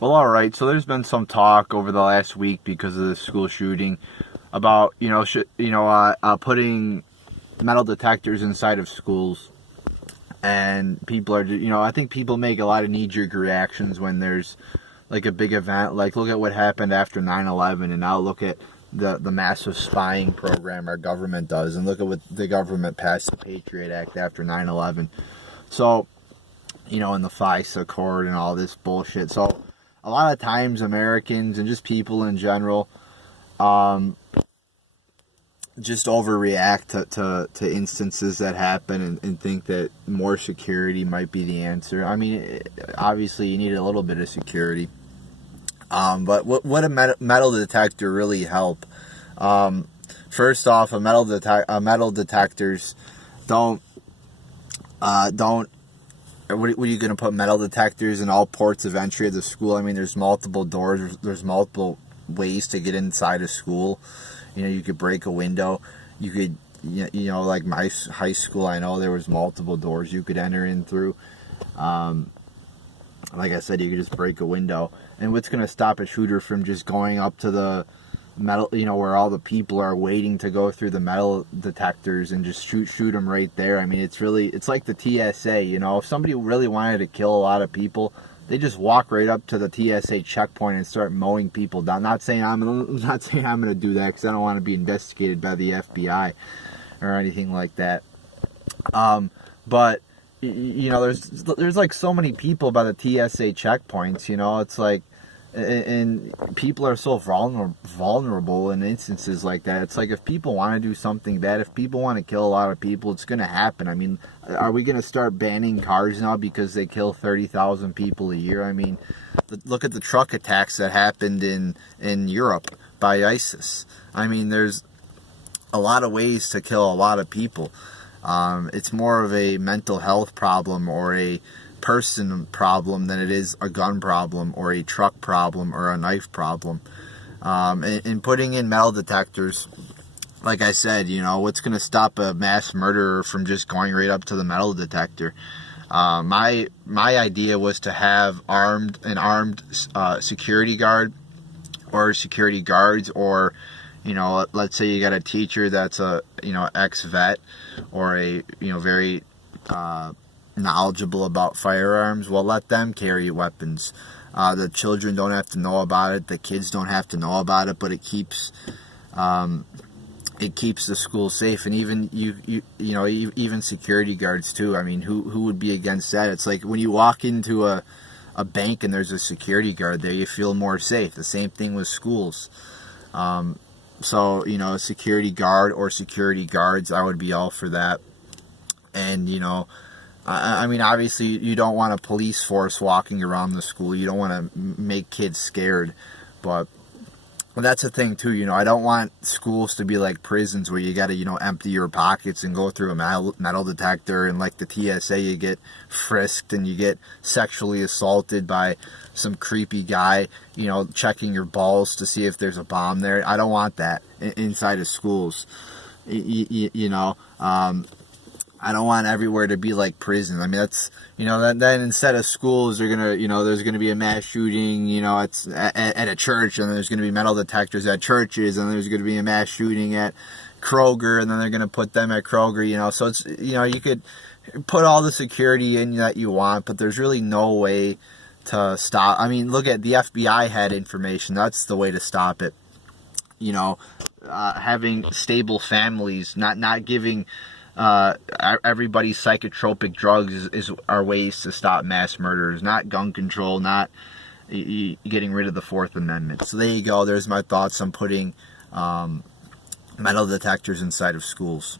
Well, all right. So there's been some talk over the last week because of the school shooting about putting metal detectors inside of schools, and people are I think people make a lot of knee-jerk reactions when there's like a big event. Like look at what happened after 9/11, and now look at the massive spying program our government does, and look at what the government passed the Patriot Act after 9/11. So in the FISA court and all this bullshit. So a lot of times Americans and just people in general um, just overreact to instances that happen and think that more security might be the answer. I mean, obviously you need a little bit of security. But would a metal detector really help? First off, a metal detectors don't don't. What are you going to put metal detectors in all ports of entry of the school? I mean, there's multiple doors. There's multiple ways to get inside a school. You could break a window. You could, like my high school, I know there was multiple doors you could enter in through. Like I said, you could just break a window. And what's going to stop a shooter from just going up to the metal, where all the people are waiting to go through the metal detectors and just shoot them right there? I mean, it's like the TSA, if somebody really wanted to kill a lot of people, they just walk right up to the TSA checkpoint and start mowing people down. Not saying I'm going to do that, because I don't want to be investigated by the FBI or anything like that. But there's like so many people by the TSA checkpoints. It's like, and people are so vulnerable in instances like that. It's like if people want to do something bad, if people want to kill a lot of people, it's going to happen. I mean, are we going to start banning cars now because they kill 30,000 people a year? I mean, look at the truck attacks that happened in Europe by ISIS. I mean, there's a lot of ways to kill a lot of people. It's more of a mental health problem or a person problem than it is a gun problem or a truck problem or a knife problem. And putting in metal detectors, like I said, what's going to stop a mass murderer from just going right up to the metal detector? My idea was to have an armed security guard or security guards, or let's say you got a teacher that's a ex-vet or a very knowledgeable about firearms. Well, let them carry weapons. The children don't have to know about it. The kids don't have to know about it. But it keeps the school safe. And even even security guards too. I mean, who would be against that? It's like when you walk into a bank and there's a security guard there, you feel more safe. The same thing with schools. So a security guard or security guards, I would be all for that. And I mean, obviously, you don't want a police force walking around the school. You don't want to make kids scared. But that's the thing, too. I don't want schools to be like prisons where you got to, empty your pockets and go through a metal detector. And like the TSA, you get frisked and you get sexually assaulted by some creepy guy, checking your balls to see if there's a bomb there. I don't want that inside of schools. I don't want everywhere to be like prison. I mean, that's, then instead of schools, they're going to, there's going to be a mass shooting, it's at a church, and there's going to be metal detectors at churches, and there's going to be a mass shooting at Kroger, and then they're going to put them at Kroger, so it's, you could put all the security in that you want, but there's really no way to stop. I mean, look at the FBI had information. That's the way to stop it. Having stable families, not giving everybody psychotropic drugs is our ways to stop mass murders, not gun control, not getting rid of the Fourth Amendment. So there you go. There's my thoughts on putting metal detectors inside of schools.